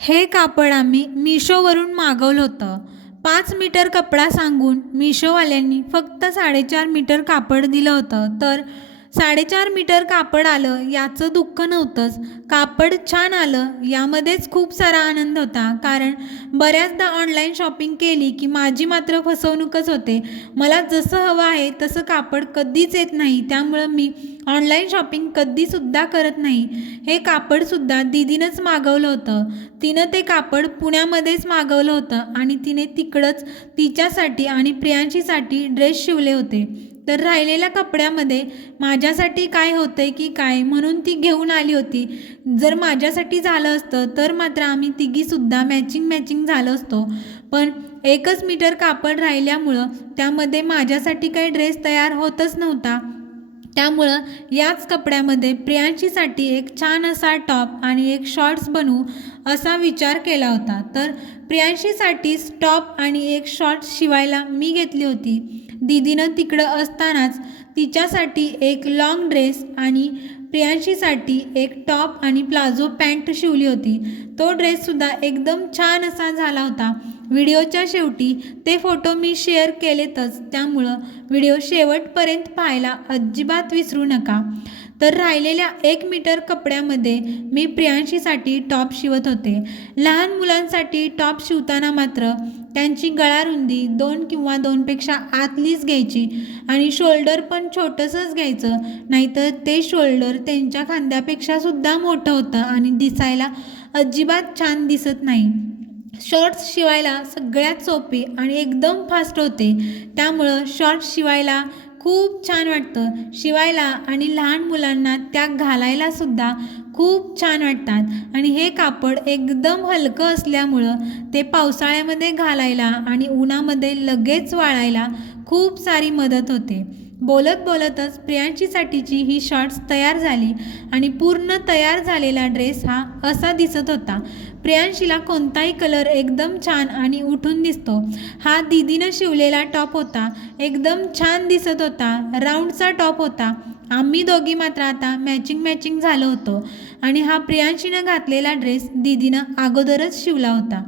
हे कापड आम्ही मिशोवरून मागवलं होतं. 5 मीटर कपडा सांगून मिशोवाल्यांनी फक्त 4.5 मीटर कापड दिलं होतं. तर 4.5 मीटर कापड आलं याचं दुःख नव्हतंच. कापड छान आलं यामध्येच खूप सारा आनंद होता. कारण बऱ्याचदा ऑनलाईन शॉपिंग केली की माझी मात्र फसवणूकच होते. मला जसं हवं आहे तसं कापड कधीच येत नाही. त्यामुळं मी ऑनलाईन शॉपिंग कधीसुद्धा करत नाही. हे कापडसुद्धा दीदीनंच मागवलं होतं. तिनं ते कापड पुण्यामध्येच मागवलं होतं आणि तिने तिकडंच तिच्यासाठी आणि प्रियांशीसाठी ड्रेस शिवले होते. तर राहिलेल्या कपड्यामध्ये माझ्यासाठी काय होतंय की काय म्हणून ती घेऊन आली होती. जर माझ्यासाठी झालं असतं तर मात्र आम्ही तिघीसुद्धा मॅचिंग झालं असतो. पण 1 मीटर कापड राहिल्यामुळं त्यामध्ये माझ्यासाठी काही ड्रेस तयार होतच नव्हता. त्यामुळं याच कपड्यामध्ये प्रियांशीसाठी एक छान असा टॉप आणि एक शॉर्ट्स बनवू असा विचार केला होता. तर प्रियांशीसाठीच टॉप आणि एक शॉर्ट्स शिवायला मी घेतली होती. दीदीनं तिकडं असतानाच तिच्यासाठी एक लाँग ड्रेस आणि प्रियांशीसाठी एक टॉप आणि प्लाझो पॅन्ट शिवली होती. तो ड्रेससुद्धा एकदम छान असा झाला होता. व्हिडिओच्या शेवटी ते फोटो मी शेअर केलेतच, त्यामुळं व्हिडिओ शेवटपर्यंत पाहायला अजिबात विसरू नका. तर राहिलेल्या 1 मीटर कपड्यामध्ये मी प्रियांशीसाठी टॉप शिवत होते. लहान मुलांसाठी टॉप शिवताना मात्र त्यांची गळारुंदी 2 किंवा 2पेक्षा आतलीच घ्यायची आणि शोल्डर पण छोटंसंच घ्यायचं. नाहीतर ते शोल्डर त्यांच्या खांद्यापेक्षा सुद्धा मोठं होतं आणि दिसायला अजिबात छान दिसत नाही. शॉर्ट्स शिवायला सगळ्यात सोपे आणि एकदम फास्ट होते. त्यामुळं शॉर्ट्स शिवायला खूप छान वाटतं शिवायला आणि लहान मुलांना त्या घालायलासुद्धा खूप छान वाटतात. आणि हे कापड एकदम हलकं असल्यामुळं ते पावसाळ्यामध्ये घालायला आणि उन्हामध्ये लगेच वाळायला खूप सारी मदत होते. बोलत बोलतच प्रियांशीसाठीची ही शॉर्ट्स तयार झाली आणि पूर्ण तयार झालेला ड्रेस हा असा दिसत होता. प्रियांशीला कोणताही कलर एकदम छान आणि उठून दिसतो. हा दीदीनं शिवलेला टॉप होता. एकदम छान दिसत होता. राऊंडचा टॉप होता. आम्ही दोघी मात्र आता मॅचिंग झालो होतो आणि हा प्रियांशीनं घातलेला ड्रेस दीदीनं अगोदरच शिवला होता.